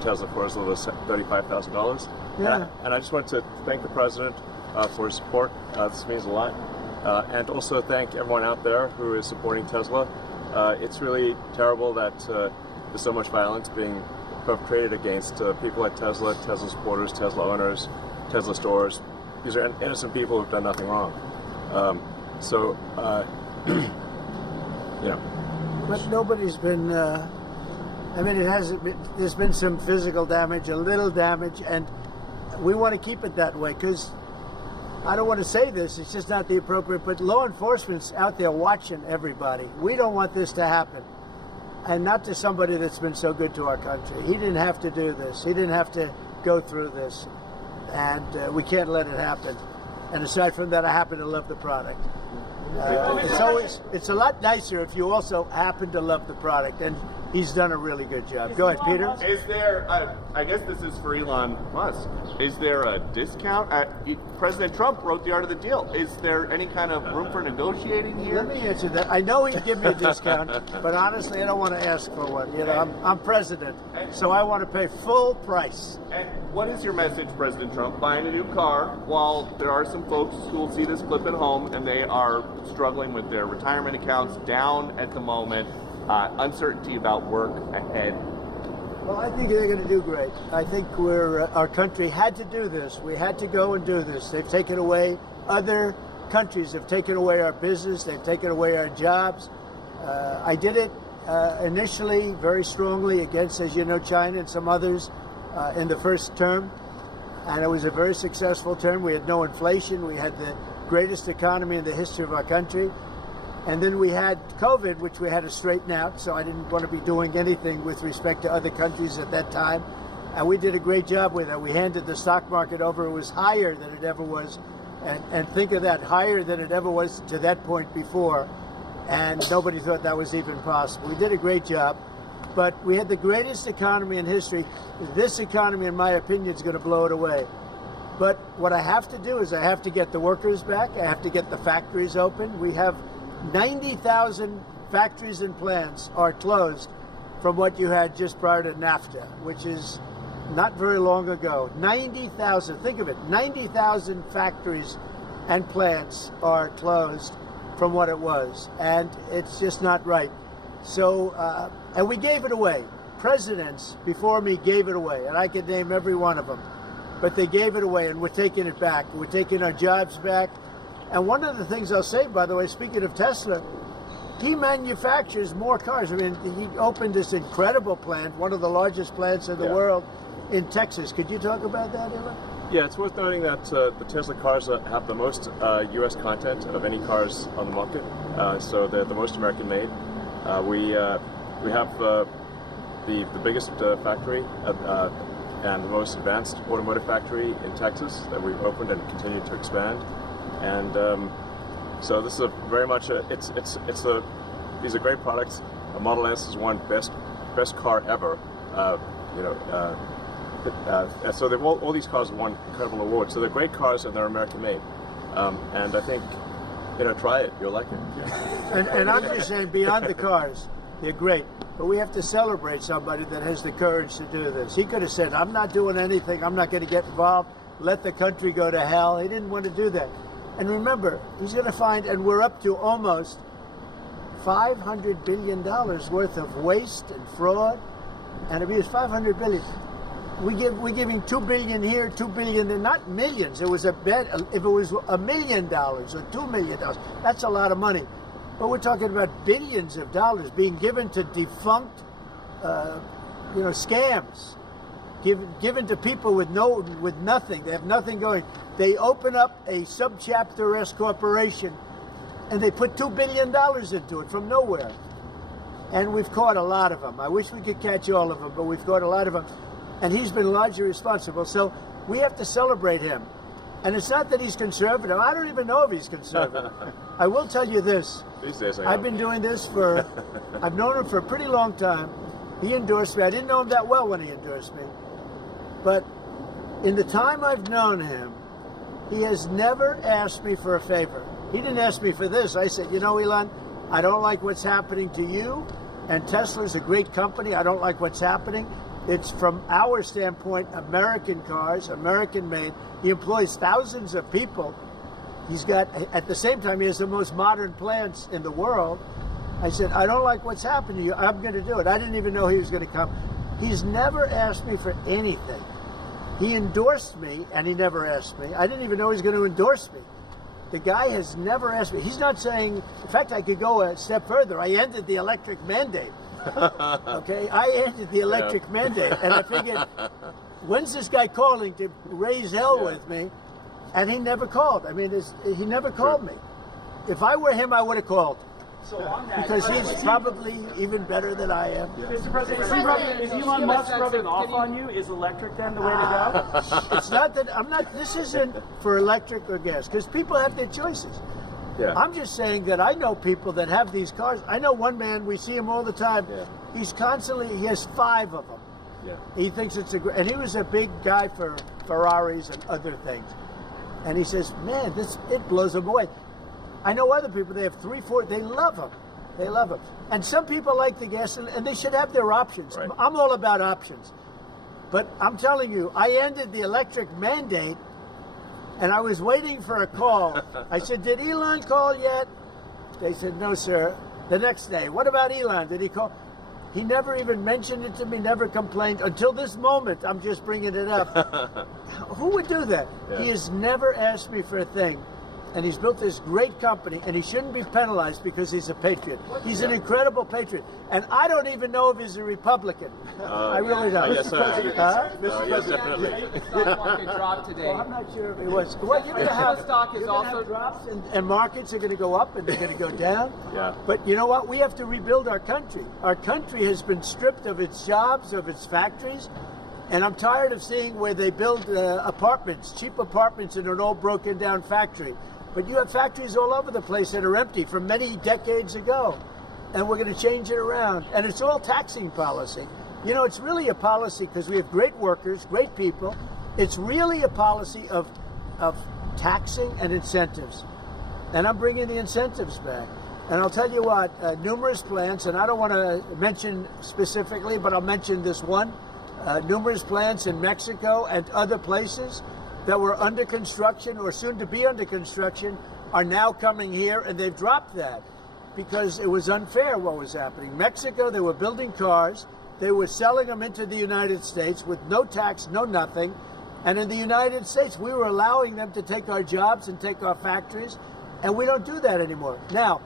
Tesla for as little as $35,000. Yeah. And I just want to thank the president for his support. This means a lot. And also thank everyone out there who is supporting Tesla. It's really terrible that there's so much violence being perpetrated against people like Tesla, Tesla supporters, Tesla owners, Tesla stores. These are innocent people who've done nothing wrong. You know. But nobody's been, I mean, it hasn't been, there's been some physical damage, a little damage, and we want to keep it that way because I don't want to say this, it's just not the appropriate, but law enforcement's out there watching everybody. We don't want this to happen. And not to somebody that's been so good to our country. He didn't have to do this. He didn't have to go through this. And we can't let it happen. And aside from that, I happen to love the product. It's a lot nicer if you also happen to love the product. And he's done a really good job. Go ahead, Peter. Is there, I guess this is for Elon Musk, is there a discount? President Trump wrote the art of the deal. Is there any kind of room for negotiating here? Let me answer that. I know he'd give me a discount, but honestly, I don't want to ask for one. You know, I'm president, so I want to pay full price. And what is your message, President Trump? Buying a new car while there are some folks who will see this clip at home and they are struggling with their retirement accounts down at the moment. Uncertainty about work ahead. Well, I think they're going to do great. I think our country had to do this. We had to go and do this. They've taken away, other countries have taken away our business. They've taken away our jobs. I did it initially very strongly against, as you know, China and some others in the first term. And it was a very successful term. We had no inflation. We had the greatest economy in the history of our country. And then we had COVID, which we had to straighten out, so I didn't want to be doing anything with respect to other countries at that time. And we did a great job with it. We handed the stock market over. It was higher than it ever was. And think of that, higher than it ever was to that point before. And nobody thought that was even possible. We did a great job. But we had the greatest economy in history. This economy, in my opinion, is going to blow it away. But what I have to do is I have to get the workers back. I have to get the factories open. We have 90,000 factories and plants are closed from what you had just prior to NAFTA, which is not very long ago. 90,000, think of it, 90,000 factories and plants are closed from what it was, and it's just not right. So, and we gave it away. Presidents before me gave it away, and I could name every one of them, but they gave it away, and we're taking it back. We're taking our jobs back. And one of the things I'll say, by the way, speaking of Tesla, he manufactures more cars. I mean, he opened this incredible plant, one of the largest plants in the world, in Texas. Could you talk about that, Elon? Yeah, it's worth noting that the Tesla cars have the most U.S. content of any cars on the market, so they're the most American made. We have the biggest factory and the most advanced automotive factory in Texas that we've opened and continue to expand. And so this is very much these are great products. A Model S is one best car ever. So they've all these cars have won incredible awards. So they're great cars and they're American made. And I think, try it. You'll like it. Yeah. And I'm just saying, beyond the cars, they're great. But we have to celebrate somebody that has the courage to do this. He could have said, I'm not doing anything. I'm not going to get involved. Let the country go to hell. He didn't want to do that. And remember, he's going to find, and we're up to almost $500 billion worth of waste and fraud and abuse. $500 billion. We're giving $2 billion here, $2 billion there, not millions. It was a bet. If it was $1 million or $2 million, that's a lot of money. But we're talking about billions of dollars being given to defunct, scams. Given to people with nothing. They have nothing going. They open up a subchapter S corporation and they put $2 billion into it from nowhere. And we've caught a lot of them. I wish we could catch all of them, but we've caught a lot of them. And he's been largely responsible. So we have to celebrate him. And it's not that he's conservative. I don't even know if he's conservative. I will tell you this. These days I've been doing this I've known him for a pretty long time. He endorsed me. I didn't know him that well when he endorsed me. But in the time I've known him, he has never asked me for a favor. He didn't ask me for this. I said, Elon, I don't like what's happening to you, and Tesla's a great company. I don't like what's happening. It's from our standpoint, American cars, American made. He employs thousands of people. He's got, at the same time, he has the most modern plants in the world. I said, I don't like what's happened to you. I'm going to do it. I didn't even know he was going to come. He's never asked me for anything. He endorsed me, and he never asked me. I didn't even know he was going to endorse me. The guy has never asked me. He's not saying, in fact, I could go a step further. I ended the electric mandate. Okay, I ended the electric mandate, and I figured, when's this guy calling to raise hell with me? And he never called. I mean, he never called me. If I were him, I would have called. So on that, because he's probably even better than I am. Mr. President, is Elon Musk rubbing off on you? Is electric then the way to go? It's not that I'm not. This isn't for electric or gas, because people have their choices. Yeah. I'm just saying that I know people that have these cars. I know one man, we see him all the time. Yeah. He's constantly, he has 5 of them. Yeah. He thinks it's and he was a big guy for Ferraris and other things. And he says, man, it blows him away. I know other people, they have 3, 4, they love them. They love them. And some people like the gas, and they should have their options. Right. I'm all about options. But I'm telling you, I ended the electric mandate, and I was waiting for a call. I said, did Elon call yet? They said, no, sir. The next day, what about Elon? Did he call? He never even mentioned it to me, never complained. Until this moment, I'm just bringing it up. Who would do that? Yeah. He has never asked me for a thing. And he's built this great company, and he shouldn't be penalized because he's a patriot. He's an incredible patriot. And I don't even know if he's a Republican. I really don't. Yes, sir. Yes, definitely. Stock market dropped today. Well, I'm not sure if it was. Well, you're going to have, stock is also drops, and markets are going to go up and they're going to go down. Yeah. But you know what? We have to rebuild our country. Our country has been stripped of its jobs, of its factories. And I'm tired of seeing where they build apartments, cheap apartments in an old broken down factory. But you have factories all over the place that are empty from many decades ago. And we're going to change it around. And it's all taxing policy. You know, it's really a policy because we have great workers, great people. It's really a policy of taxing and incentives. And I'm bringing the incentives back. And I'll tell you what, numerous plants, and I don't want to mention specifically, but I'll mention this one. Numerous plants in Mexico and other places that were under construction or soon to be under construction are now coming here, and they've dropped that because it was unfair what was happening. Mexico, they were building cars, they were selling them into the United States with no tax, no nothing, and in the United States we were allowing them to take our jobs and take our factories, and we don't do that anymore. Now,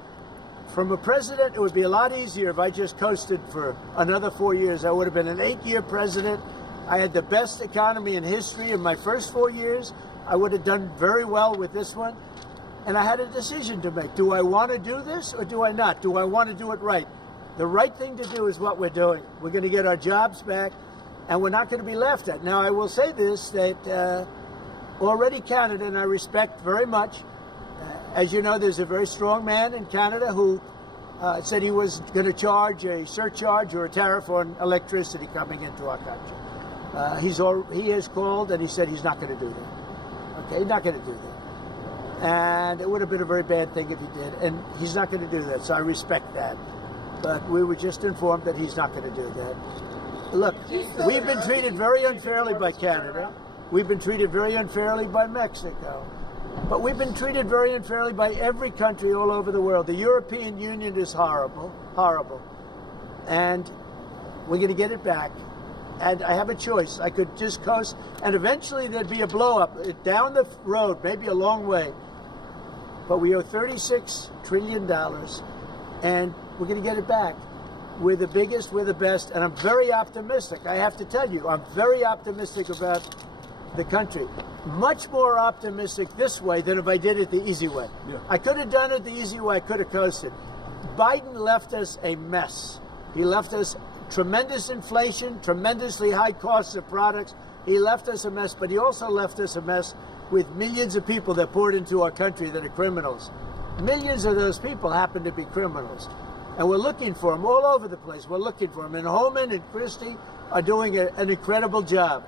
from a president, it would be a lot easier if I just coasted for another 4 years. I would have been an 8-year president. I had the best economy in history in my first 4 years. I would have done very well with this one. And I had a decision to make. Do I want to do this or do I not? Do I want to do it right? The right thing to do is what we're doing. We're going to get our jobs back, and we're not going to be laughed at. Now, I will say this, that already Canada, and I respect very much, as you know, there's a very strong man in Canada who said he was going to charge a surcharge or a tariff on electricity coming into our country. He has called and he said he's not going to do that. Okay, he's not going to do that. And it would have been a very bad thing if he did. And he's not going to do that, so I respect that. But we were just informed that he's not going to do that. Look, we've been treated very unfairly by Canada. We've been treated very unfairly by Mexico. But we've been treated very unfairly by every country all over the world. The European Union is horrible, horrible. And we're going to get it back. And I have a choice. I could just coast, and eventually there'd be a blow-up down the road, maybe a long way. But we owe $36 trillion, and we're going to get it back. We're the biggest, we're the best, and I'm very optimistic. I have to tell you, I'm very optimistic about the country. Much more optimistic this way than if I did it the easy way. Yeah. I could have done it the easy way. I could have coasted. Biden left us a mess. He left us tremendous inflation, tremendously high costs of products. He left us a mess, but he also left us a mess with millions of people that poured into our country that are criminals. Millions of those people happen to be criminals. And we're looking for them all over the place. We're looking for them. And Holman and Christie are doing an incredible job.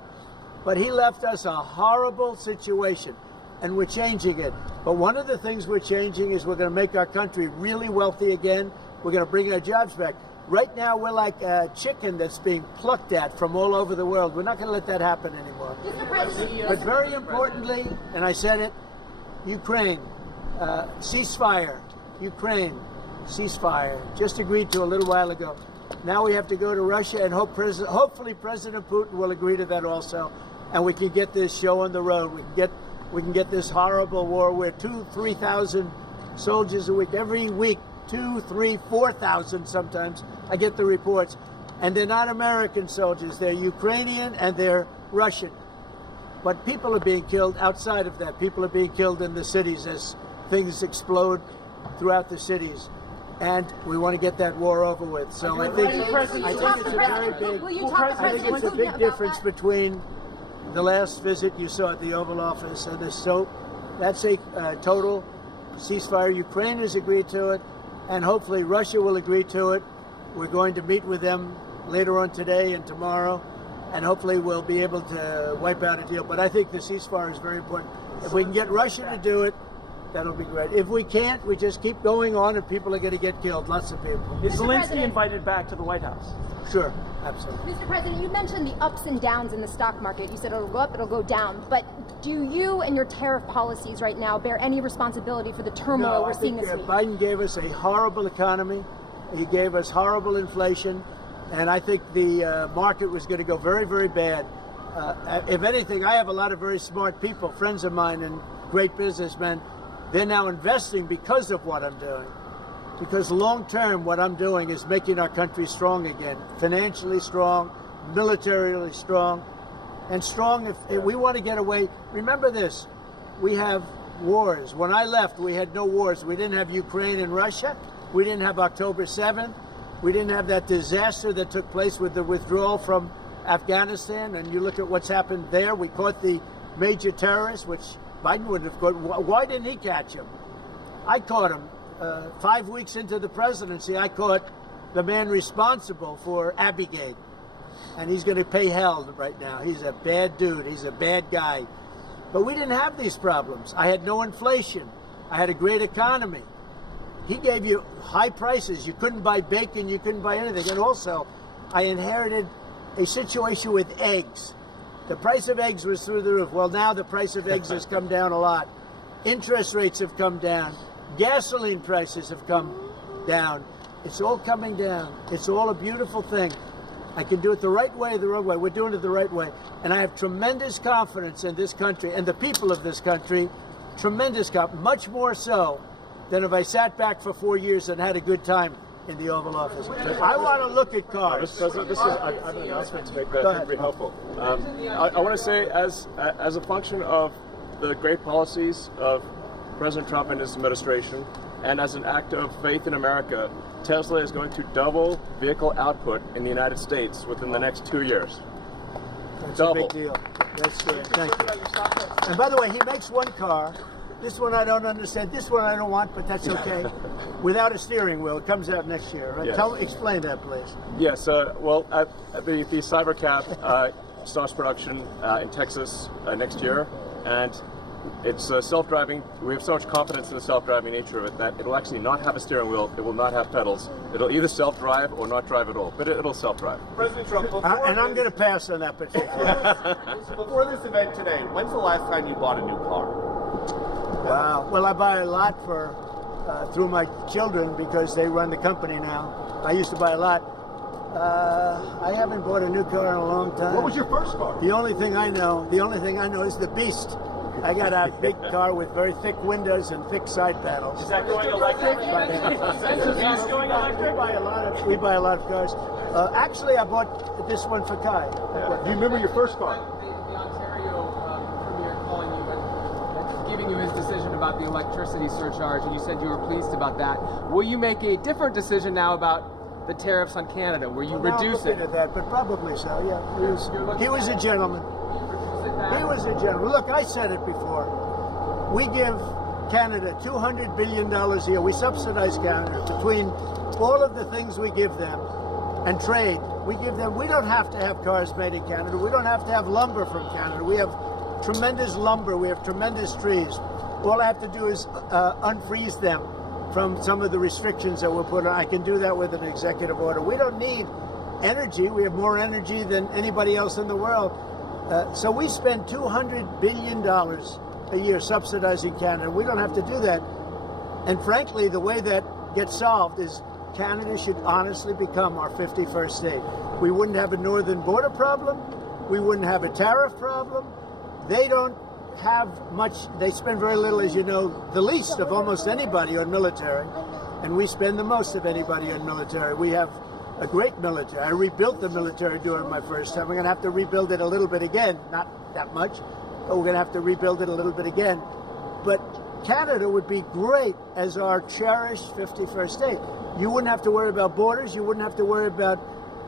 But he left us a horrible situation, and we're changing it. But one of the things we're changing is we're going to make our country really wealthy again. We're going to bring our jobs back. Right now, we're like a chicken that's being plucked at from all over the world. We're not going to let that happen anymore. But very importantly, and I said it, Ukraine, ceasefire. Ukraine, ceasefire. Just agreed to a little while ago. Now we have to go to Russia and hopefully President Putin will agree to that also, and we can get this show on the road. We can get this horrible war where 2,000-3,000 soldiers a week, every week, 2,000, 3,000, 4,000 sometimes. I get the reports, and they're not American soldiers. They're Ukrainian and they're Russian. But people are being killed outside of that. People are being killed in the cities as things explode throughout the cities. And we want to get that war over with. So I think it's a big difference between the last visit you saw at the Oval Office and this. So that's a total ceasefire. Ukraine has agreed to it, and hopefully Russia will agree to it. We're going to meet with them later on today and tomorrow, and hopefully we'll be able to wipe out a deal. But I think the ceasefire is very important. If we can get Russia to do it, that'll be great. If we can't, we just keep going on and people are going to get killed, lots of people. Is Zelensky invited back to the White House? Sure, absolutely. Mr. President, you mentioned the ups and downs in the stock market. You said it'll go up, it'll go down. But do you and your tariff policies right now bear any responsibility for the turmoil we're seeing this week? Biden gave us a horrible economy. He gave us horrible inflation. And I think the market was going to go very, very bad. If anything, I have a lot of very smart people, friends of mine and great businessmen. They're now investing because of what I'm doing. Because long term, what I'm doing is making our country strong again. Financially strong, militarily strong, and strong if we want to get away. Remember this, we have wars. When I left, we had no wars. We didn't have Ukraine and Russia. We didn't have October 7th. We didn't have that disaster that took place with the withdrawal from Afghanistan. And you look at what's happened there. We caught the major terrorist, which Biden wouldn't have caught. Why didn't he catch him? I caught him. 5 weeks into the presidency, I caught the man responsible for Abigate. And he's going to pay hell right now. He's a bad dude. He's a bad guy. But we didn't have these problems. I had no inflation. I had a great economy. He gave you high prices. You couldn't buy bacon. You couldn't buy anything. And also, I inherited a situation with eggs. The price of eggs was through the roof. Well, now the price of eggs has come down a lot. Interest rates have come down. Gasoline prices have come down. It's all coming down. It's all a beautiful thing. I can do it the right way or the wrong way. We're doing it the right way. And I have tremendous confidence in this country and the people of this country. Tremendous confidence, much more so than if I sat back for 4 years and had a good time in the Oval Office. I want to look at cars. Mr. President, I have an announcement to make that I think will be helpful. I want to say, as a function of the great policies of President Trump and his administration, and as an act of faith in America, Tesla is going to double vehicle output in the United States within the next 2 years. That's Double. a big deal. That's good. Thank you. And by the way, he makes one car. This one I don't understand. This one I don't want, but that's okay. Without a steering wheel. It comes out next year. Right? Yes. Explain that, please. Yes. Well, the Cybercab starts production in Texas next year, and it's self-driving. We have so much confidence in the self-driving nature of it that it'll actually not have a steering wheel. It will not have pedals. It'll either self-drive or not drive at all, but it'll self-drive. President Trump, And I'm going to pass on that particular. before this event today, when's the last time you bought a new car? Wow. Well, I buy a lot through my children because they run the company now. I used to buy a lot. I haven't bought a new car in a long time. What was your first car? The only thing I know is the Beast. I got a big car with very thick windows and thick side panels. Is that going electric? Is the Beast going electric? We buy a lot of cars. Actually, I bought this one for Kai. Do you remember your first car? The Ontario Premier calling you and giving you his decision about the electricity surcharge, and you said you were pleased about that. Will you make a different decision now about the tariffs on Canada? Will you reduce it? At that, but probably so. Yeah, he was a gentleman. He was a gentleman. Look, I said it before. We give Canada $200 billion a year. We subsidize Canada between all of the things we give them and trade. We give them. We don't have to have cars made in Canada. We don't have to have lumber from Canada. We have tremendous lumber. We have tremendous trees. All I have to do is unfreeze them from some of the restrictions that were put on. I can do that with an executive order. We don't need energy. We have more energy than anybody else in the world. So we spend $200 billion a year subsidizing Canada. We don't have to do that. And frankly, the way that gets solved is Canada should honestly become our 51st state. We wouldn't have a northern border problem. We wouldn't have a tariff problem. They don't have much. They spend very little, as you know, the least of almost anybody on military. And we spend the most of anybody on military. We have a great military. I rebuilt the military during my first time. We're going to have to rebuild it a little bit again. Not that much, but we're going to have to rebuild it a little bit again. But Canada would be great as our cherished 51st state. You wouldn't have to worry about borders. You wouldn't have to worry about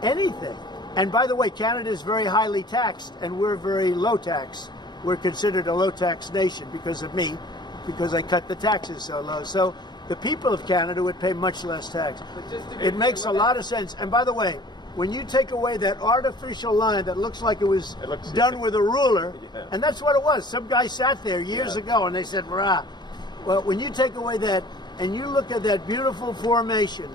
anything. And by the way, Canada is very highly taxed, and we're very low tax. We're considered a low tax nation because of me, because I cut the taxes so low. So the people of Canada would pay much less tax. It makes a lot of sense. And by the way, when you take away that artificial line that looks like it was done with a ruler, and that's what it was. Some guy sat there years ago and they said, "Rah." Well, when you take away that and you look at that beautiful formation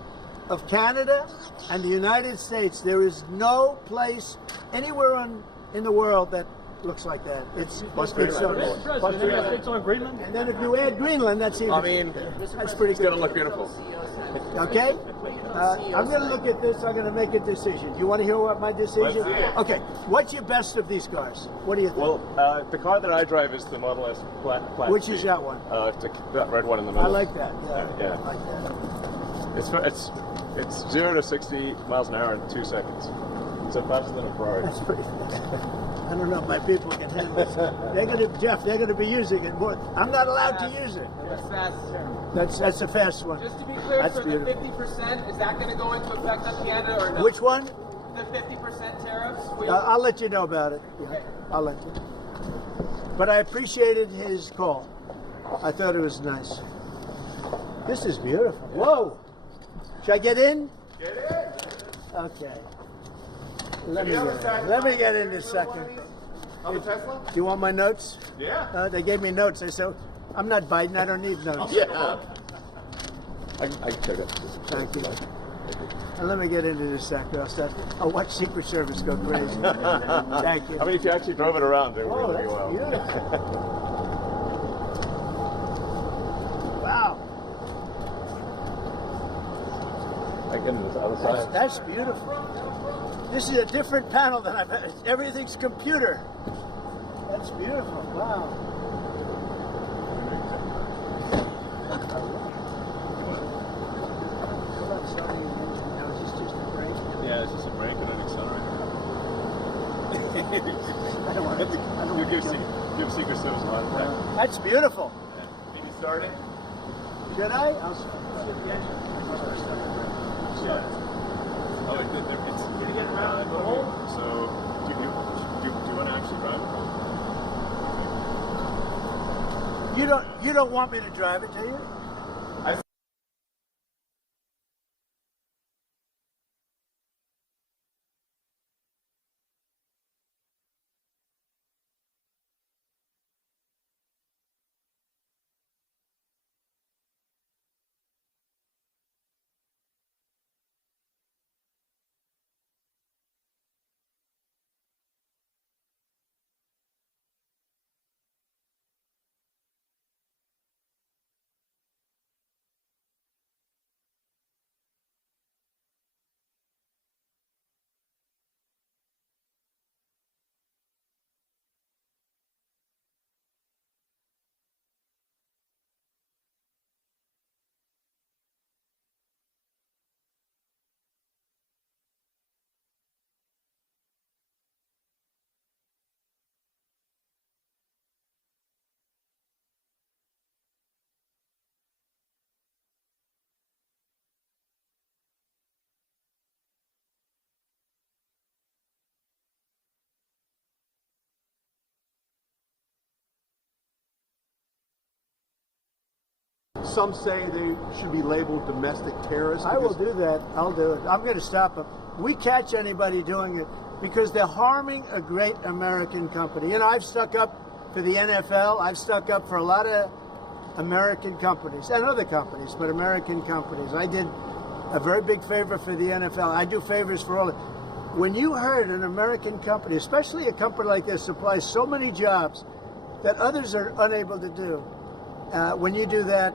of Canada and the United States, there is no place anywhere in the world that looks like that. It's so States on Greenland? And then if you add Greenland, that's even. That's pretty good. It's going to look beautiful. Okay? I'm going to look at this. I'm going to make a decision. Do you want to hear what my decision? Okay. What's your best of these cars? What do you think? Well, the car that I drive is the Model S Plaid. Which is that one? That red one in the middle. I like that. Yeah. I like that. It's 0 to 60 miles an hour in 2 seconds. So faster than a Ferrari. That's pretty fast. I don't know if my people can handle this. They're going to be using it more. I'm not allowed to use it. That's a fast one. Just to be clear, That's so beautiful. the 50%, is that going to go into effect on Canada or no? Which one? The 50% tariffs? I'll let you know about it. Yeah, Okay. I'll let you. But I appreciated his call. I thought it was nice. This is beautiful. Whoa! Should I get in? Get in. Okay. Let me get in this second. On the Tesla? Do you want my notes? Yeah. They gave me notes. I said, I'm not Biden. I don't need notes. Yeah. I can take it. Thank you. And let me get into this sector. I'll watch Secret Service go crazy. Thank you. I mean, if you actually drove it around, it would Oh, really that's be well. beautiful. Wow. I get into the other side. That's beautiful. This is a different panel than I've had. Everything's computer. That's beautiful. Wow. Yeah, it's just a brake and an accelerator. I don't want to. You give Secret Service a lot of time. That's beautiful. Need me started? Should I? Oh, it's going to get around the hole. So, do you want to actually drive it? You don't want me to drive it, do you? Some say they should be labeled domestic terrorists. I will do that. I'll do it. I'm going to stop them. We catch anybody doing it because they're harming a great American company. You know, I've stuck up for the NFL. I've stuck up for a lot of American companies and other companies, but American companies. I did a very big favor for the NFL. I do favors for all. When you heard an American company, especially a company like this, supplies so many jobs that others are unable to do, when you do that,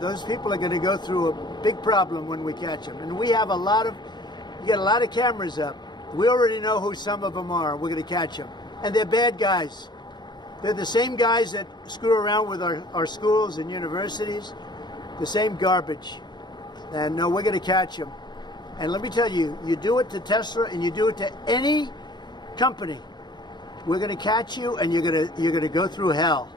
those people are going to go through a big problem when we catch them. And we have we get a lot of cameras up. We already know who some of them are. We're going to catch them. And they're bad guys. They're the same guys that screw around with our schools and universities, the same garbage. And no, we're going to catch them. And let me tell you, you do it to Tesla and you do it to any company, we're going to catch you and you're going to go through hell.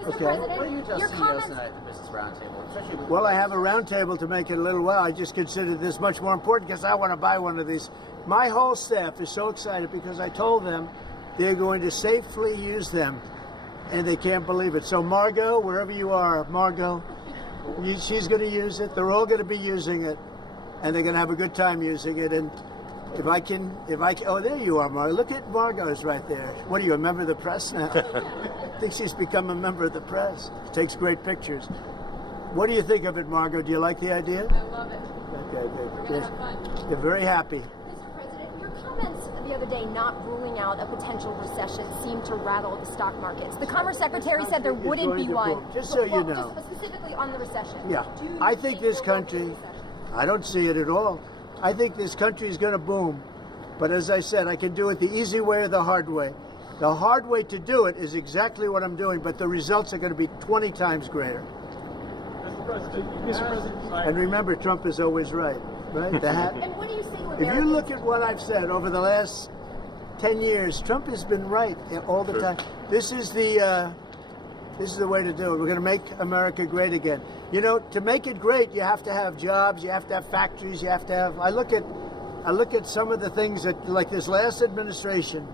Mr. Okay. President, What do you tell your CEOs comments. tonight at the Business Roundtable? Especially with Well, I have a roundtable to make it a little while. I just consider this much more important because I want to buy one of these. My whole staff is so excited because I told them they're going to safely use them, and they can't believe it. So Margot, wherever you are, Margot, she's going to use it. They're all going to be using it, and they're going to have a good time using it. And if I can, oh, there you are, Margot. Look at Margot's right there. What are you, a member of the press now? I think she's become a member of the press. Takes great pictures. What do you think of it, Margot? Do you like the idea? I love it. Okay, good. We're going to have fun. They're very happy. Mr. President, your comments the other day not ruling out a potential recession seemed to rattle the stock markets. The Commerce Secretary said there It's wouldn't going be to one. boom. Just so you know. Just specifically on the recession. Yeah, Do you I think this there will be a country, recession? I don't see it at all. I think this country is going to boom. But as I said, I can do it the easy way or the hard way. The hard way to do it is exactly what I'm doing, but the results are going to be 20 times greater. Mr. President, And remember, Trump is always right, right? The hat. And what do you say to If you Americans? look at what I've said over the last 10 years, Trump has been right all the time. This is the way to do it. We're going to make America great again. You know, to make it great, you have to have jobs, you have to have factories, you have to have. I look at some of the things that, like this last administration,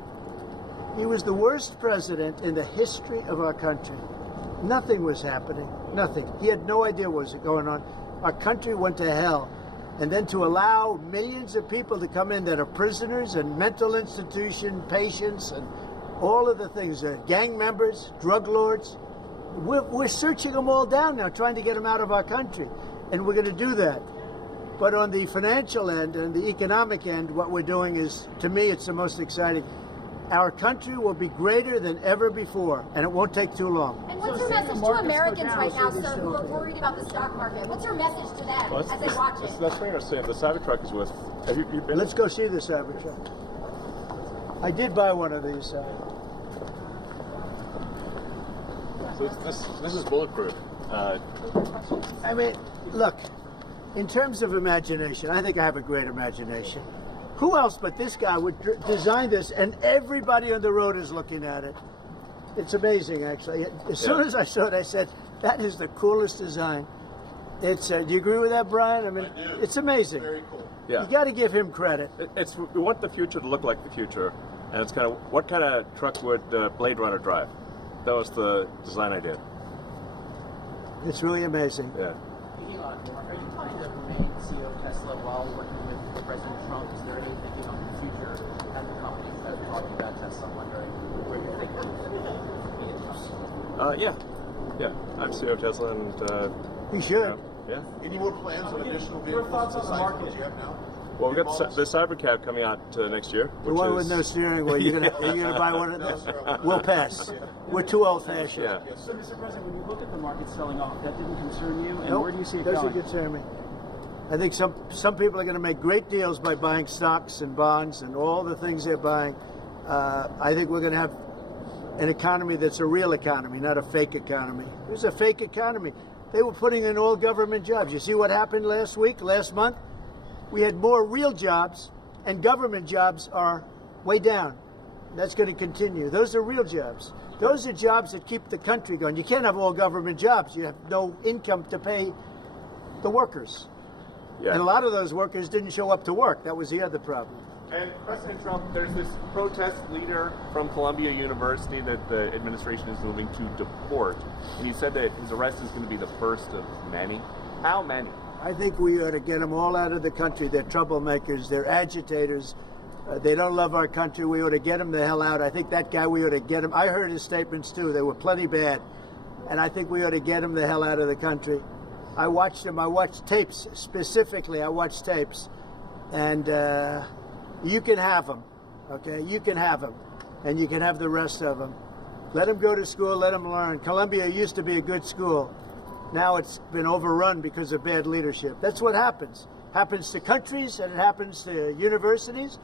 he was the worst president in the history of our country. Nothing was happening. Nothing. He had no idea what was going on. Our country went to hell. And then to allow millions of people to come in that are prisoners and mental institution patients and all of the things, gang members, drug lords, we're searching them all down now, trying to get them out of our country. And we're going to do that. But on the financial end and the economic end, what we're doing is, to me, it's the most exciting. Our country will be greater than ever before, and it won't take too long. And what's your message to Americans right now, sir, who are worried about the stock market? What's your message to them Well, as they watch it? that's very interesting. The Cybertruck is with. Have you been? Let's go see the Cybertruck. I did buy one of these. So this is bulletproof. I mean, look, in terms of imagination, I think I have a great imagination. Who else but this guy would design this, and everybody on the road is looking at it? It's amazing, actually. As soon as I saw it, I said, that is the coolest design. It's. Do you agree with that, Brian? I mean, it's amazing. Very cool. Yeah. You got to give him credit. We want the future to look like the future, and it's kind of what kind of truck would Blade Runner drive? That was the design idea. It's really amazing. Yeah. Elon, are you planning to remain CEO of Tesla while working with President Trump? Is there any thinking on the future at the company? As we're talking about Tesla, I'm wondering where you're thinking of being Trump. Yeah. I'm CEO of Tesla, and You should. yeah. Any more plans of additional Your vehicles thoughts on the besides market? what you have now? Well, we've got the Cybercab coming out next year. The one with no steering wheel. You're gonna buy one of those? We'll pass. We're too old-fashioned. Yeah. So, Mr. President, when you look at the market selling off, that didn't concern you, and Nope, where do you see it doesn't going? concern me. I think some people are going to make great deals by buying stocks and bonds and all the things they're buying. I think we're going to have an economy that's a real economy, not a fake economy. It was a fake economy. They were putting in all government jobs. You see what happened last month? We had more real jobs, and government jobs are way down. That's going to continue. Those are real jobs. Those are jobs that keep the country going. You can't have all government jobs. You have no income to pay the workers. Yeah. And a lot of those workers didn't show up to work. That was the other problem. And President Trump, there's this protest leader from Columbia University that the administration is moving to deport. And he said that his arrest is going to be the first of many. How many? I think we ought to get them all out of the country. They're troublemakers. They're agitators. They don't love our country. We ought to get them the hell out. I think that guy, we ought to get him. I heard his statements, too. They were plenty bad. and I think we ought to get him the hell out of the country. I watched him. I watched tapes specifically. I watched tapes, and you can have him, okay? You can have him, and you can have the rest of them. Let him go to school. Let him learn. Columbia used to be a good school. Now it's been overrun because of bad leadership. That's what happens. Happens to countries, and it happens to universities,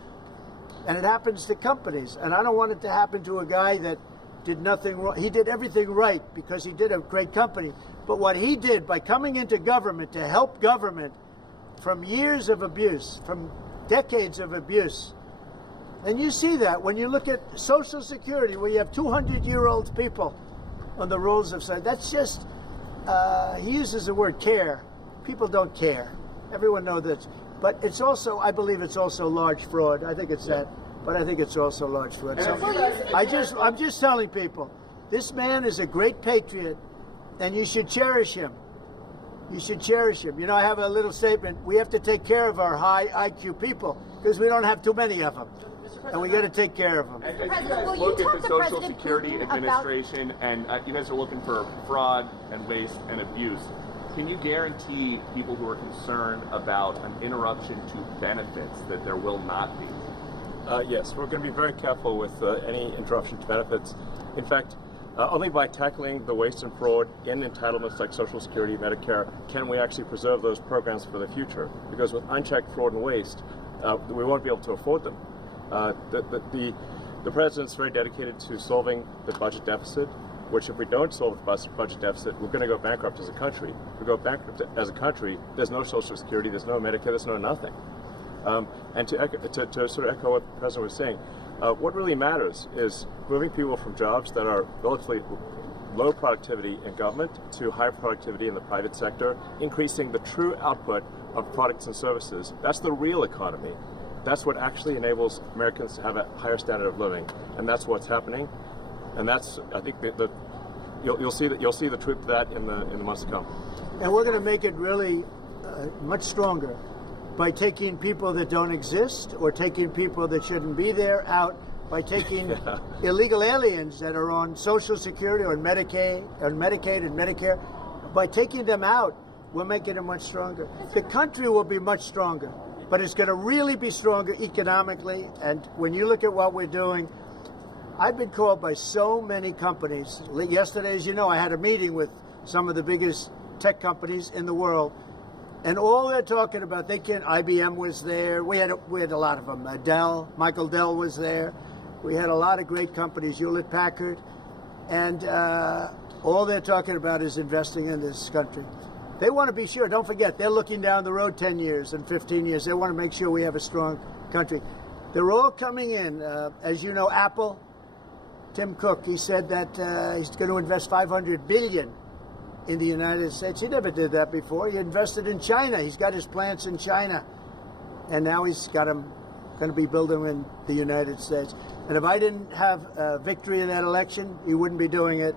and it happens to companies. And I don't want it to happen to a guy that did nothing wrong. He did everything right because he did a great company. But what he did by coming into government to help government from years of abuse, from decades of abuse, and you see that when you look at Social Security, where you have 200-year-old people on the rolls of society. That's just, he uses the word care. People don't care. Everyone knows that. But it's also, I believe it's also large fraud. I think it's that. But I think it's also large fraud. So I'm just telling people, this man is a great patriot, and you should cherish him. You should cherish him. You know, I have a little statement. We have to take care of our high IQ people because we don't have too many of them. And we got to take care of them. And as you guys look at the Social Security Administration, and you guys are looking for fraud and waste and abuse, can you guarantee people who are concerned about an interruption to benefits that there will not be? Yes, we're going to be very careful with any interruption to benefits. In fact, only by tackling the waste and fraud in entitlements like Social Security, Medicare, can we actually preserve those programs for the future. Because with unchecked fraud and waste, we won't be able to afford them. The president's very dedicated to solving the budget deficit, which if we don't solve the budget deficit, we're going to go bankrupt as a country. If we go bankrupt as a country, there's no Social Security, there's no Medicare, there's no nothing. And to sort of echo what the president was saying, what really matters is moving people from jobs that are relatively low productivity in government to high productivity in the private sector, increasing the true output of products and services. That's the real economy. That's what actually enables Americans to have a higher standard of living, and that's what's happening. And that's, I think, you'll see the truth of that in the months to come. And we're going to make it really much stronger by taking people that don't exist or taking people that shouldn't be there out, by taking illegal aliens that are on Social Security or Medicaid and Medicare. By taking them out, we're making it much stronger. The country will be much stronger, but it's going to really be stronger economically. And when you look at what we're doing, I've been called by so many companies. Yesterday, as you know, I had a meeting with some of the biggest tech companies in the world, and all they're talking about, IBM was there. We had a lot of them. Michael Dell was there. We had a lot of great companies, Hewlett Packard, and all they're talking about is investing in this country. They want to be sure. Don't forget, they're looking down the road 10 years and 15 years. They want to make sure we have a strong country. They're all coming in. As you know, Apple, Tim Cook, he said that he's going to invest $500 billion in the United States. He never did that before. He invested in China. He's got his plants in China. And now he's got them going to be building in the United States. And if I didn't have victory in that election, he wouldn't be doing it.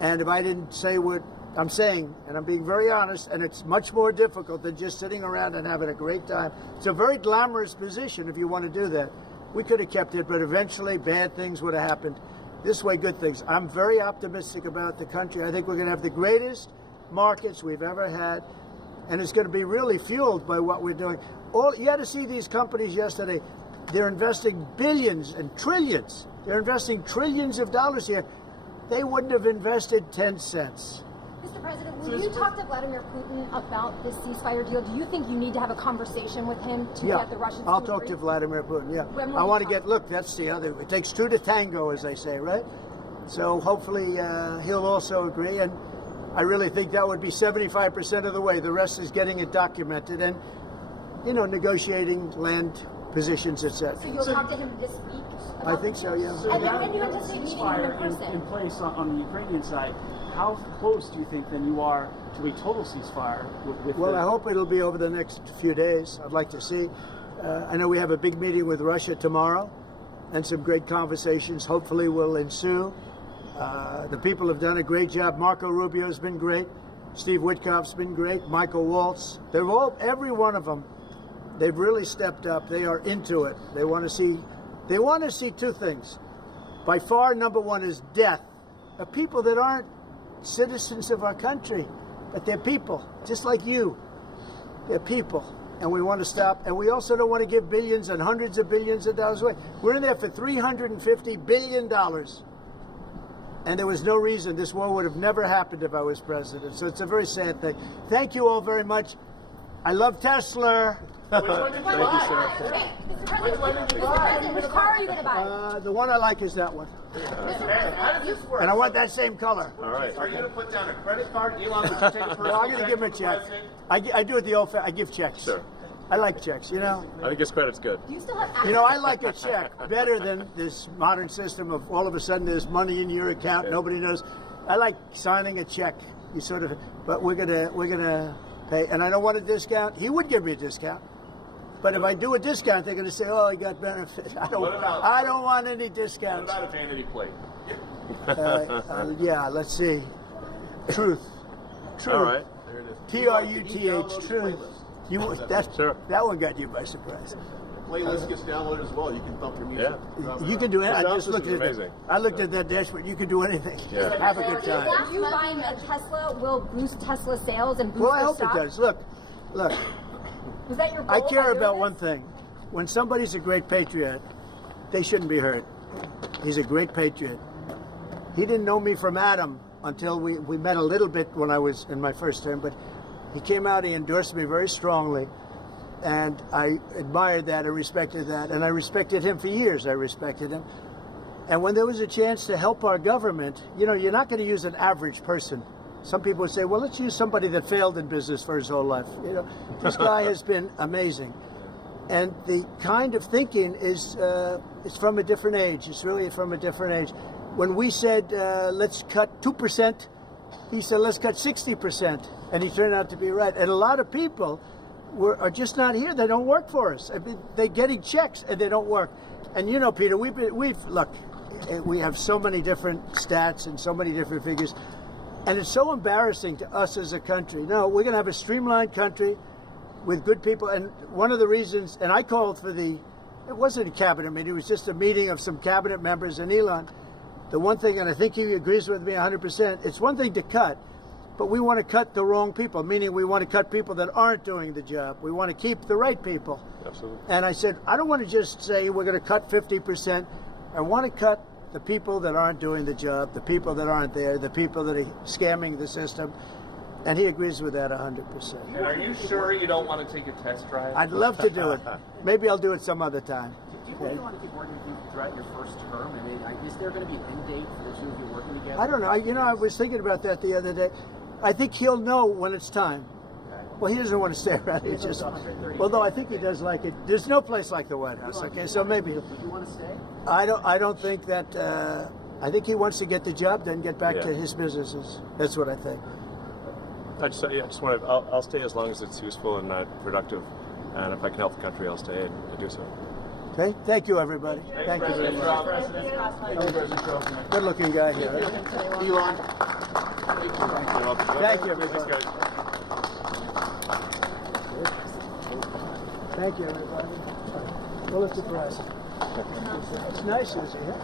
And if I didn't say what I'm saying, and I'm being very honest, and it's much more difficult than just sitting around and having a great time. It's a very glamorous position if you want to do that. We could have kept it, but eventually bad things would have happened. This way, good things. I'm very optimistic about the country. I think we're going to have the greatest markets we've ever had, and it's going to be really fueled by what we're doing. You had to see these companies yesterday. They're investing billions and trillions. They're investing trillions of dollars here. They wouldn't have invested 10 cents. Mr. President, when you talk to Vladimir Putin about this ceasefire deal, do you think you need to have a conversation with him to get the Russians I'll to talk agree? to Vladimir Putin, yeah. When I want to talk? look, that's the other, it takes two to tango, as they say, right? So hopefully he'll also agree, and I really think that would be 75% of the way. The rest is getting it documented and, negotiating land positions, etc. So you'll talk to him this week? I think so, yeah. So And that when do you anticipate meeting him in person? in place on the Ukrainian side, how close do you think then you are to a total ceasefire with Well, I hope it'll be over the next few days. I'd like to see. I know we have a big meeting with Russia tomorrow, and some great conversations hopefully will ensue. The people have done a great job. Marco Rubio's been great. Steve Witkoff's been great. Michael Waltz. Every one of them, they've really stepped up. They are into it. They want to see two things. By far, number one is death of people that aren't citizens of our country, but they're people, just like you. They're people, and we want to stop. And we also don't want to give billions and hundreds of billions of dollars away. We're in there for $350 billion. And there was no reason this war would have never happened if I was president. So it's a very sad thing. Thank you all very much. I love Tesla. Which one did you buy? Hey, Mr. President, which car are you going to buy? The one I like is that one. How does this work? And I want that same color. All right. Are you going to put down a credit card? Elon, would you take a personal Well, I'm going to give him a check. I do it the old I give checks. Sure. I like checks, you know. I think his credit's good. Do you still have access? You know, I like a check better than this modern system of all of a sudden there's money in your account, nobody knows. I like signing a check. You sort of, but we're gonna pay, and I don't want a discount. He would give me a discount, but if I do a discount, they're gonna say, "Oh, he got benefit." I don't want any What discounts. about a vanity plate? Yeah, let's see. Truth. All right. Truth. Truth. Sure. That one got you by surprise. Playlist gets downloaded as well. You can thump your music. Yeah. You can do it. I just This looked is at amazing. it. I looked at that dashboard. You can do anything. Yeah. Have a good time. You buying a Tesla will boost Tesla sales and boost Well, I their hope stock? it does. Look. Was that your goal I by care doing about this? one thing. When somebody's a great patriot, they shouldn't be hurt. He's a great patriot. He didn't know me from Adam until we met a little bit when I was in my first term, but he came out, he endorsed me very strongly, and I admired that, I respected that, and I respected him for years. I respected him. And when there was a chance to help our government, you know, you're not going to use an average person. Some people would say, well, let's use somebody that failed in business for his whole life. You know, this guy has been amazing. And the kind of thinking is it's from a different age. It's really from a different age. When we said, let's cut 2%, he said, let's cut 60%. And he turned out to be right. And a lot of people are just not here. They don't work for us. I mean, they're getting checks and they don't work. And you know, Peter, look, we have so many different stats and so many different figures. And it's so embarrassing to us as a country. No, we're going to have a streamlined country with good people. And one of the reasons, and I called for it wasn't a cabinet meeting, it was just a meeting of some cabinet members and Elon. The one thing, and I think he agrees with me 100%, it's one thing to cut, but we want to cut the wrong people, meaning we want to cut people that aren't doing the job. We want to keep the right people. Absolutely. And I said, I don't want to just say we're going to cut 50%. I want to cut the people that aren't doing the job, the people that aren't there, the people that are scamming the system. And he agrees with that 100%. And are you sure you don't want to take a test drive? I'd love to do it. Maybe I'll do it some other time. Do you really want to keep working with you throughout your first term? I mean, is there going to be an end date for the two of you working together? I don't know. I was thinking about that the other day. I think he'll know when it's time. Well, he doesn't want to stay around. He just, although I think he does like it. There's no place like the White House. Okay, so maybe. Would you want to stay? I don't think that. I think he wants to get the job done, get back to his businesses. That's what I think. I just want to. I'll stay as long as it's useful and productive, and if I can help the country, I'll stay and do so. Okay. Thank you, everybody. Thank you very much. Good-looking guy here. Elon. Thank you, everybody. Thanks, guys. Thank you, everybody. Pulitzer Prize. It's nice, Susie. Huh?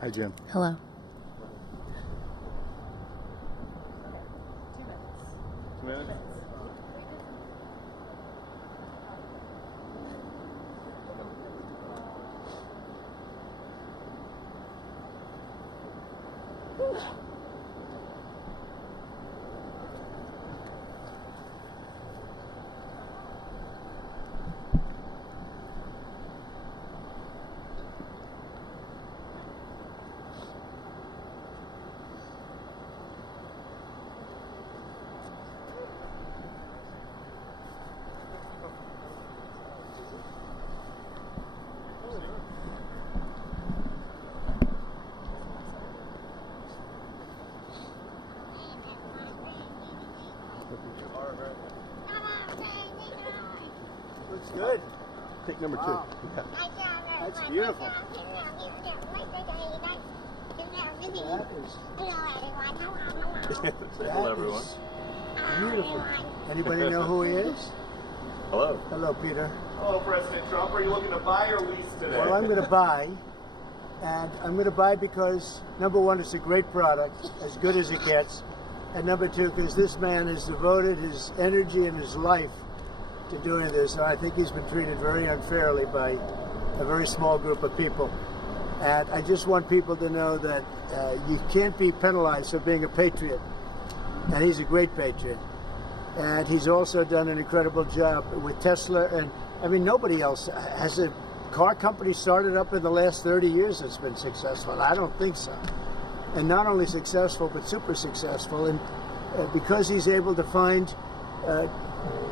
Hi, Jim. Hello. 2 minutes. Looks good. Pick number Wow. 2. Yeah. That's beautiful. That Hello, everyone. is beautiful. Anybody know who he is? Hello. Hello, Peter. Hello, President Trump. Are you looking to buy or lease today? Well, I'm going to buy, and I'm going to buy because, number one, it's a great product, as good as it gets, and number two, because this man has devoted his energy and his life to doing this, and I think he's been treated very unfairly by a very small group of people. And I just want people to know that you can't be penalized for being a patriot, and he's a great patriot. And he's also done an incredible job with Tesla, and I mean, nobody else has a car company started up in the last 30 years that's been successful. I don't think so. And not only successful, but super successful. And because he's able to find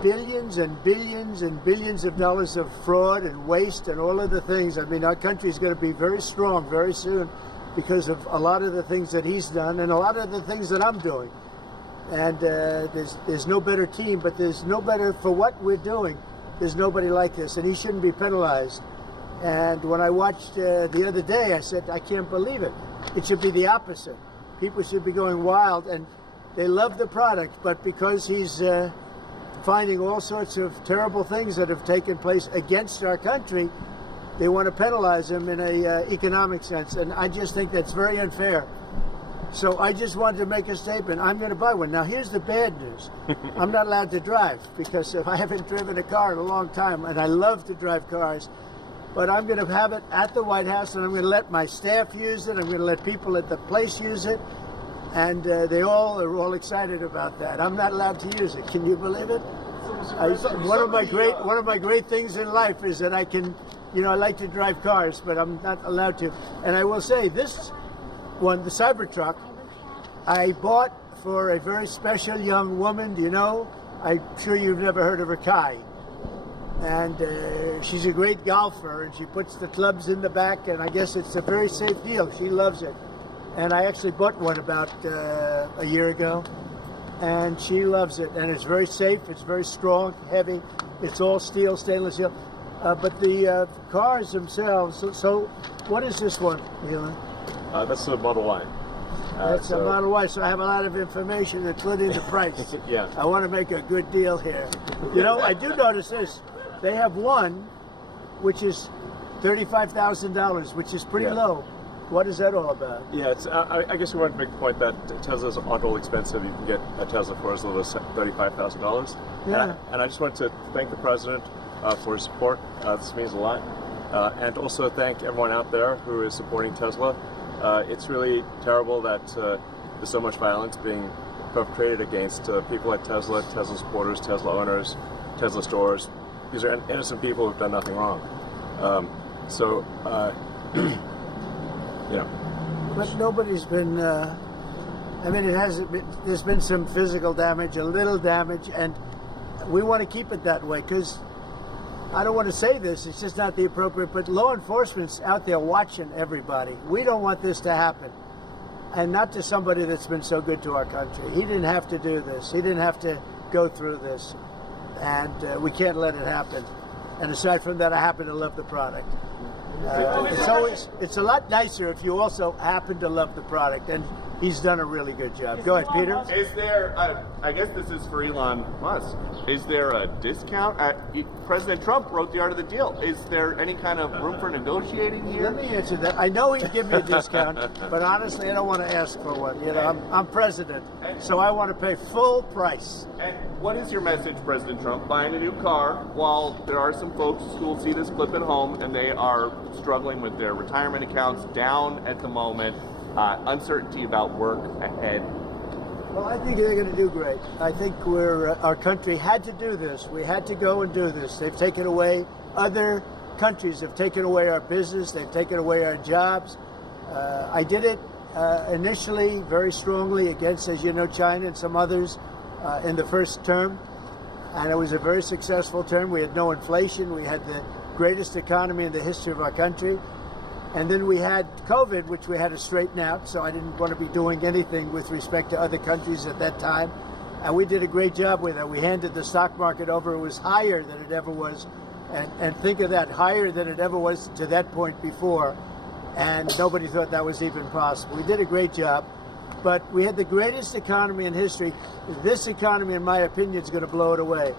billions and billions and billions of dollars of fraud and waste and all of the things, I mean, our country is going to be very strong very soon because of a lot of the things that he's done and a lot of the things that I'm doing. And there's no better team, but there's no better for what we're doing. There's nobody like this, and he shouldn't be penalized. And when I watched the other day, I said, I can't believe it. It should be the opposite. People should be going wild, and they love the product, but because he's finding all sorts of terrible things that have taken place against our country, they want to penalize him in a economic sense, and I just think that's very unfair. So I just wanted to make a statement. I'm going to buy one. Now, here's the bad news. I'm not allowed to drive because I haven't driven a car in a long time, and I love to drive cars. But I'm going to have it at the White House, and I'm going to let my staff use it. I'm going to let people at the place use it, and they all are all excited about that. I'm not allowed to use it. Can you believe it? One of my great things in life is that I can, I like to drive cars, but I'm not allowed to. And I will say this one, the Cybertruck, I bought for a very special young woman. Do you know? I'm sure you've never heard of her, Kai. And she's a great golfer, and she puts the clubs in the back, and I guess it's a very safe deal. She loves it. And I actually bought one about a year ago, and she loves it. And it's very safe, it's very strong, heavy. It's all steel, stainless steel. But the cars themselves, so what is this one, Elon? That's the Model Y. That's a Model Y, so I have a lot of information, including the price. Yeah. I want to make a good deal here. I do notice this. They have one, which is $35,000, which is pretty low. What is that all about? Yeah, it's. I guess we want to make the point that Teslas aren't all expensive. You can get a Tesla for as little as $35,000. Yeah. And I just want to thank the president for his support. This means a lot. And also thank everyone out there who is supporting Tesla. It's really terrible that there's so much violence being perpetrated against people like Tesla, Tesla supporters, Tesla owners, Tesla stores. These are innocent people who've done nothing wrong. But nobody's been, there's been some physical damage, a little damage, and we want to keep it that way because I don't want to say this, it's just not the appropriate, but law enforcement's out there watching everybody. We don't want this to happen. And not to somebody that's been so good to our country. He didn't have to do this. He didn't have to go through this. And we can't let it happen. And aside from that, I happen to love the product. It's a lot nicer if you also happen to love the product. And he's done a really good job. Go ahead, Peter. Is there, I guess this is for Elon Musk, is there a discount? President Trump wrote the art of the deal. Is there any kind of room for negotiating here? Let me answer that. I know he'd give me a discount, but honestly, I don't want to ask for one. You know, I'm president, so I want to pay full price. And what is your message, President Trump? Buying a new car while there are some folks who will see this clip at home and they are struggling with their retirement accounts down at the moment, uncertainty about work ahead. Well, I think they're going to do great. I think our country had to do this. We had to go and do this. They've taken away, other countries have taken away our business. They've taken away our jobs. I did it initially very strongly against, as you know, China and some others in the first term. And it was a very successful term. We had no inflation. We had the greatest economy in the history of our country. And then we had COVID, which we had to straighten out, so I didn't want to be doing anything with respect to other countries at that time. And we did a great job with it. We handed the stock market over. It was higher than it ever was. And think of that, higher than it ever was to that point before. And nobody thought that was even possible. We did a great job. But we had the greatest economy in history. This economy, in my opinion, is going to blow it away.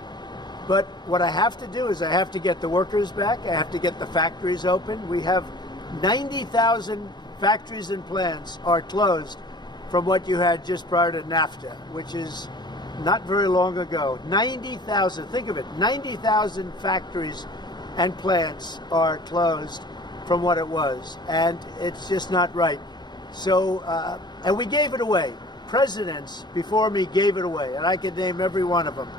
But what I have to do is I have to get the workers back. I have to get the factories open. We have 90,000 factories and plants are closed from what you had just prior to NAFTA, which is not very long ago. 90,000, think of it, 90,000 factories and plants are closed from what it was, and it's just not right. So, and we gave it away. Presidents before me gave it away, and I could name every one of them,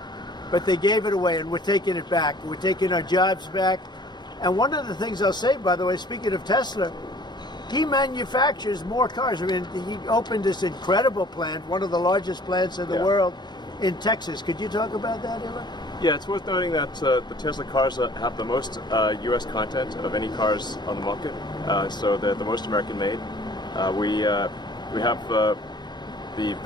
but they gave it away, and we're taking it back. We're taking our jobs back. And one of the things I'll say, by the way, speaking of Tesla, he manufactures more cars. I mean, he opened this incredible plant, one of the largest plants in the world, in Texas. Could you talk about that, Elon? Yeah, it's worth noting that the Tesla cars have the most U.S. content of any cars on the market, so they're the most American made. We have the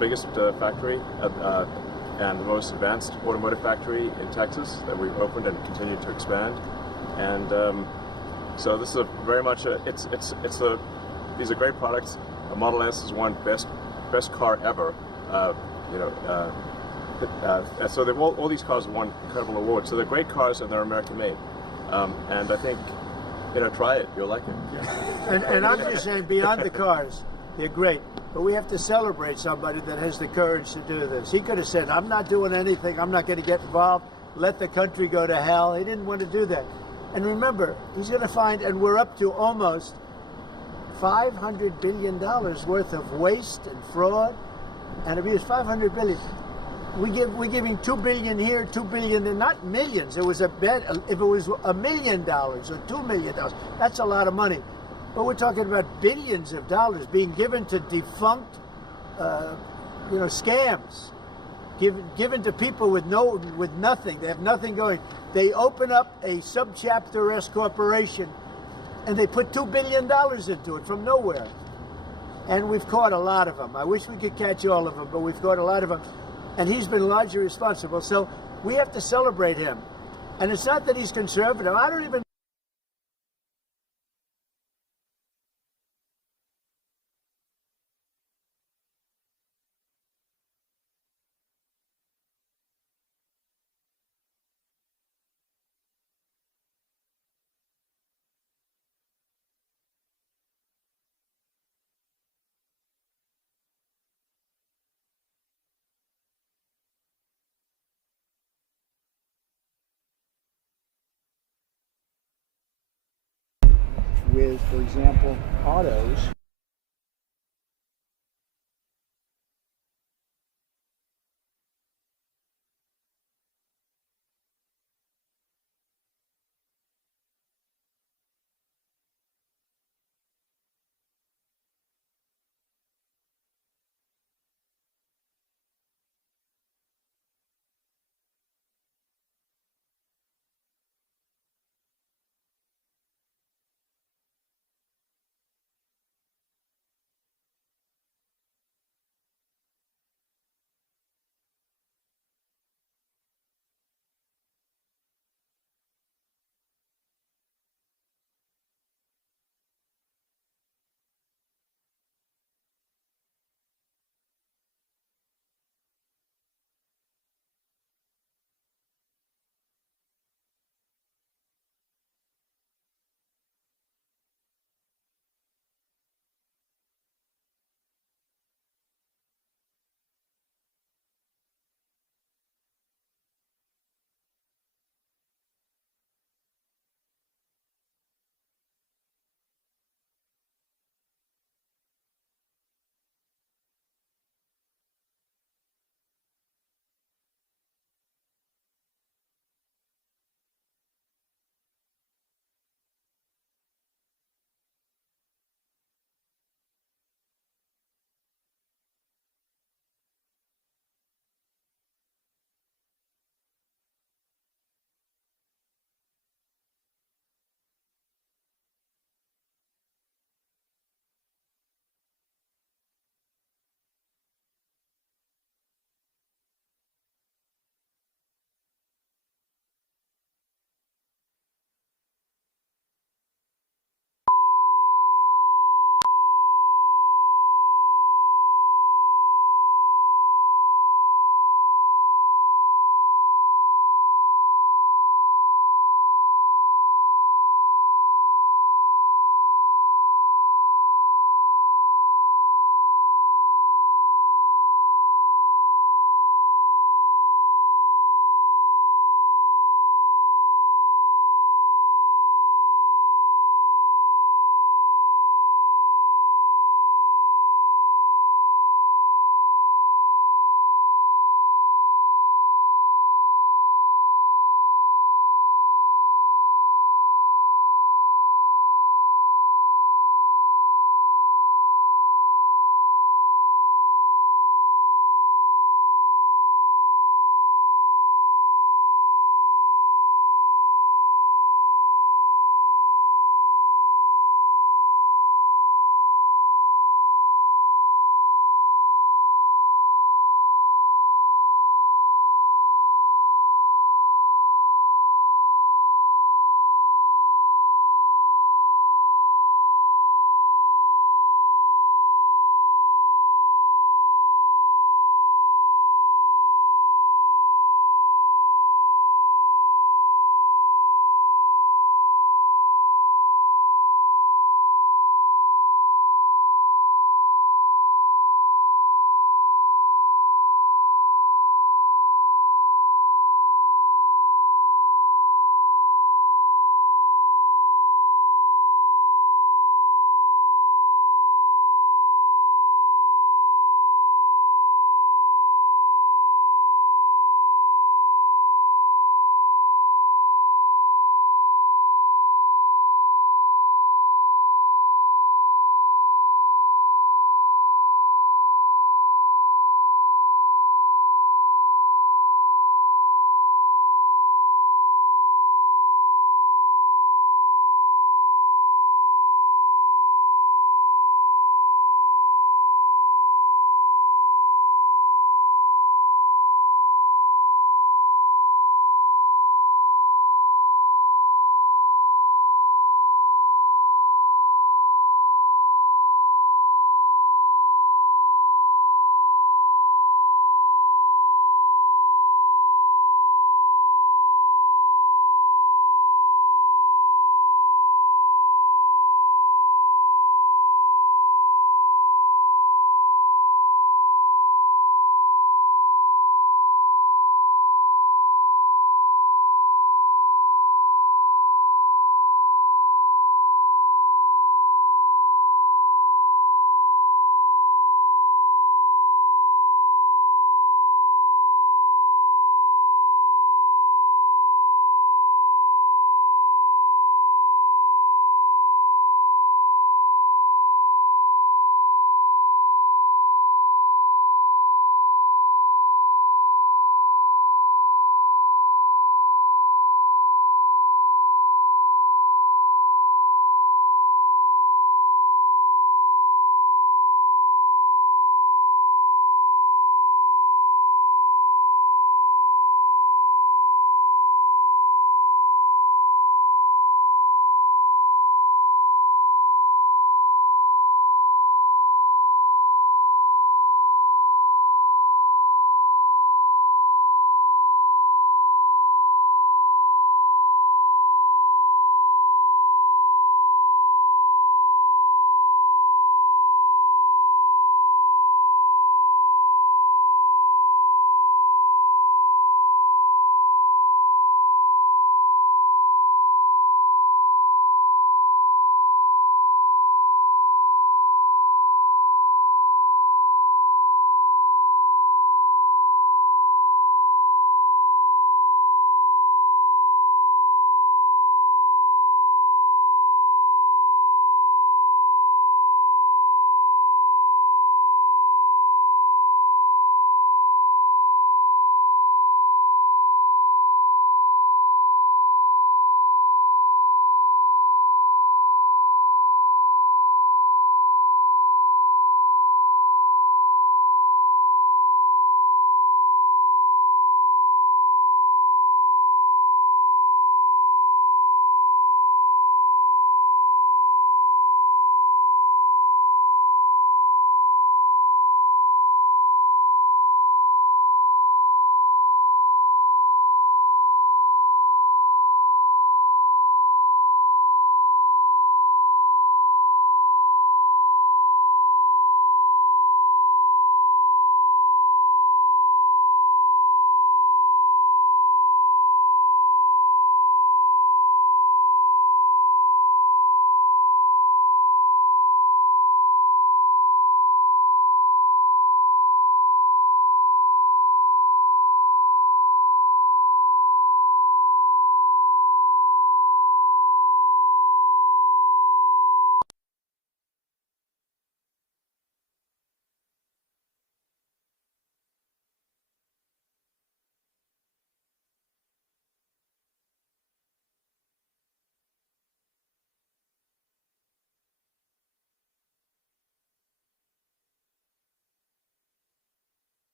biggest factory and the most advanced automotive factory in Texas that we've opened and continue to expand. And so this is very much these are great products. A Model S is one best car ever. So all these cars have won incredible awards. So they're great cars and they're American made. And I think, try it. You'll like it. And I'm just saying, beyond the cars, they're great. But we have to celebrate somebody that has the courage to do this. He could have said, I'm not doing anything. I'm not going to get involved. Let the country go to hell. He didn't want to do that. And remember, he's going to find, and we're up to almost $500 billion worth of waste and fraud and abuse. $500 billion. We're giving $2 billion here, $2 billion there, not millions. It was a bet. If it was $1 million or $2 million, that's a lot of money. But we're talking about billions of dollars being given to defunct, scams. Given to people with nothing. They have nothing going. They open up a subchapter S corporation and they put $2 billion into it from nowhere. And we've caught a lot of them. I wish we could catch all of them, but we've caught a lot of them. And he's been largely responsible. So we have to celebrate him. And it's not that he's conservative. I don't even with, for example, autos.